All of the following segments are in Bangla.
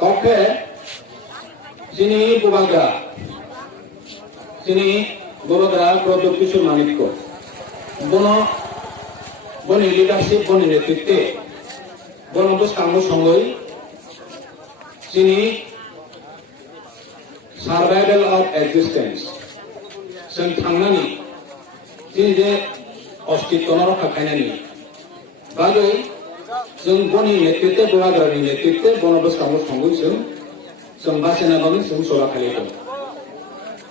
Oke, sini bubaga produk kisu manikko. Boni leadership boni netitte. Bono bos kamu songgoi. Sini survival of existence. Sen tangnani. Sini je ostitona ro kakainani. Bagoi जों बनि नेतृत्व बुबाग्रानि नेतृत्व बनबस कामो संगै जों बासेना बानि जों सला खालिदों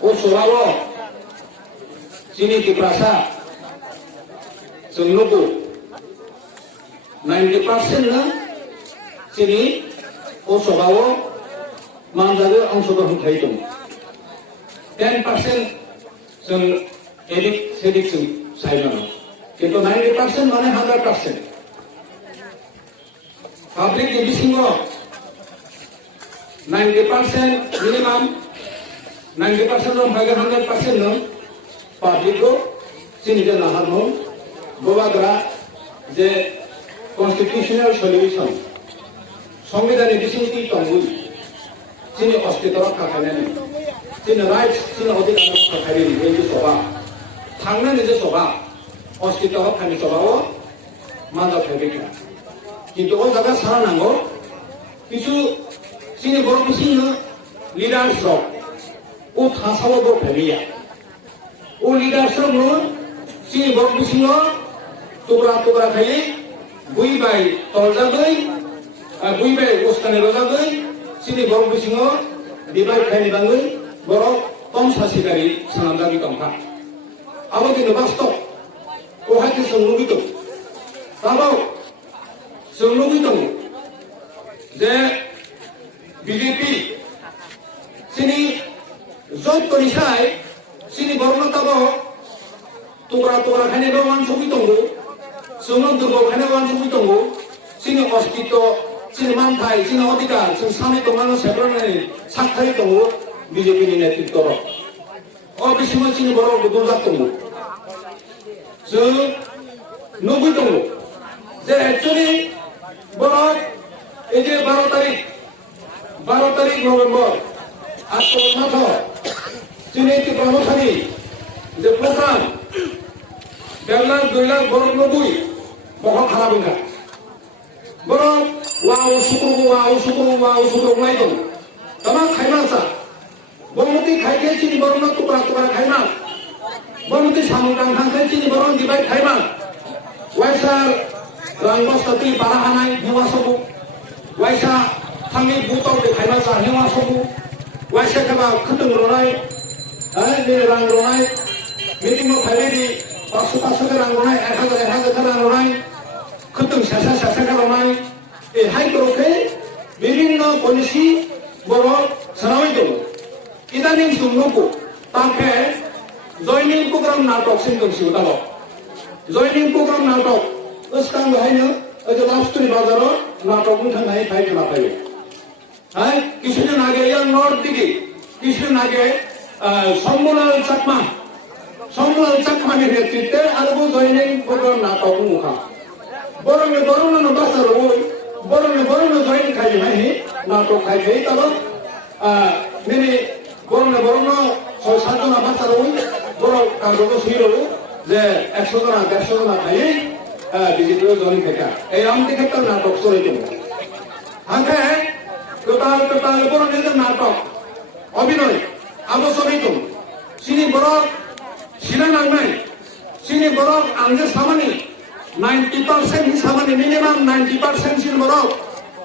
ओ सलावो सिनि तिप्रासा जों लोगो 90% ना सिनि ओ सलावो मानजागो अंशग्रहण खालिदों 10% जों एडिक सेडिक जों साइबानो किन्तु 90% माने 100% Public division 90% minimum 90% of 100% no public go sini je nahar no bobagra je constitutional solution সংবিধানে বিশিষ্টি তঙ্গুই sini অস্তিত্ব রক্ষা খাইনি sini rights sini অধিকার রক্ষা খাইনি এই যে সভা থাংনানি যে সভা অস্তিত্ব রক্ষানি সভাও মানজা থাকবে কিন্তু ও জায়গা সারা নাঙ্গো কিছু সিনি বড় বুঝিনো লিডার্স ও থাসাও বড় ফেলিয়া ও লিডার্স নো সিনি বড় বুঝিনো টুকরা খাই বুই বাই তলজাগৈ বুই বাই ওস্তানে রজাগৈ সিনি বড় বুঝিনো বিবাই খাইনি বাঙ্গৈ বড় কম সাসিকারি সানামদাবি কমফা আবো কিন্তু বাস্তব ও হাতে সংলুবিত তাবাও जों लुबैदों जे बिजेपि सिनि जतनिसाय सिनि बरनताबो टुकरा खायनो वान सफैदों जों दुर्ग खायनो वान सफैदों सिनि अस्तित्व सिनि मानथाय सिनि अधिकार जों सानै दंनानै सेब्रानानै साखारि दं बिजेपिनि नेतृत्व अ बिसिमा सिनि बर गुदुं जादों जों लुबैदों जे एक्चुअली বরং এই যে 12 তারিখ নভেম্বর আজকে মাস তিনি একটি কর্মচারী যে প্রোগ্রাম 1.5 লাখ 2 লাখ বরং 90 বহন খারাপ না বরং ওয়াও শুক্র মাইদং তামা খাইমাসা বমতি খাইকে চিনি বরং টুকরা খাইমা বমতি সামুদ্রাং খাই চিনি বরং দিবাই Khaimah ওয়াইসার Rangos tapi parahanai hewa sobu, waisa kami butau de kaimasa hewa sobu, waisa kaba ketung ronai, ni rang ronai, meeting of Haredi, pasu ke rang ronai, haza ke rang ronai, ketung sasa ke ronai, hai kroke, বিভিন্ন polisi borok sanawai dulu. Kita nih sungguhku, pakai joining program natok singgung sih utalo, joining program natok. उसका है ना जो लास्ट बाजारों नाटक में ठंडा है फाइट ना पाए है किसी ने नागे या नॉर्थ दिखे किसी ने नागे सम्मोनल चकमा में नेतृत्व अरबो जोइनिंग प्रोग्राम नाटक मुखा बोरंग ना बाजारों बोरंग जोइन खाई नहीं नाटक खाई गई तब मेरे बोरंग सात ना बाजारों बोरंग कागज सीरो जे 100 ना 150 ना खाई बिजेपियाव जॉइन खेका এই আমটি ক্ষেত্রে নাটক চলিত হাতে টোটাল বড় নিজের নাটক অভিনয় আবশ্যক সিনি বড় সিনা নাংনাই সিনি বড় আঙ্গে সামানি 90% হিসাবানি মিনিমাম 90% সিনি বড়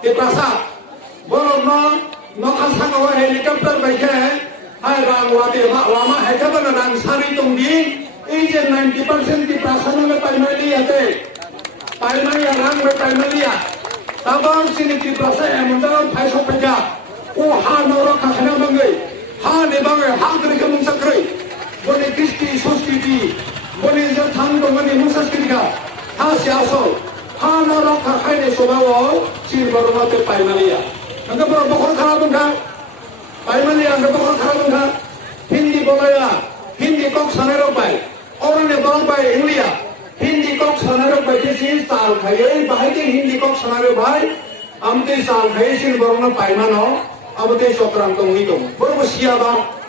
তে পাসা বড় নখাসাগো হেলিকপ্টার বাইকে হাই রাং ওয়াতে ওয়ামা হেকাবানা রাং সারি তংদি এই যে 90% তি প্রাসানলে পাইমালি আতে Paimania rang me paimania, tabang sini di prasa yang mendalam paisok peja, ha norok kakana bangai, ha ne bangai, ha kiri kamu sakrai, boleh Kristi Soskiti, boleh jatang dongani Musaskirika, ha siaso, ha norok kakai ne sobawo, sini baru mati paimania. Angka baru bokor karabungka, paimania angka bokor karabungka, Hindi bolaya, Hindi kok sanero pai, orang ne bang pai India. Hindi कॉक सनारो बैठे सी ताल खाए बाहर के हिंदी कॉक सनारो भाई amte sal hai sin borno paimano amte sokrant ngui dong borbo siaba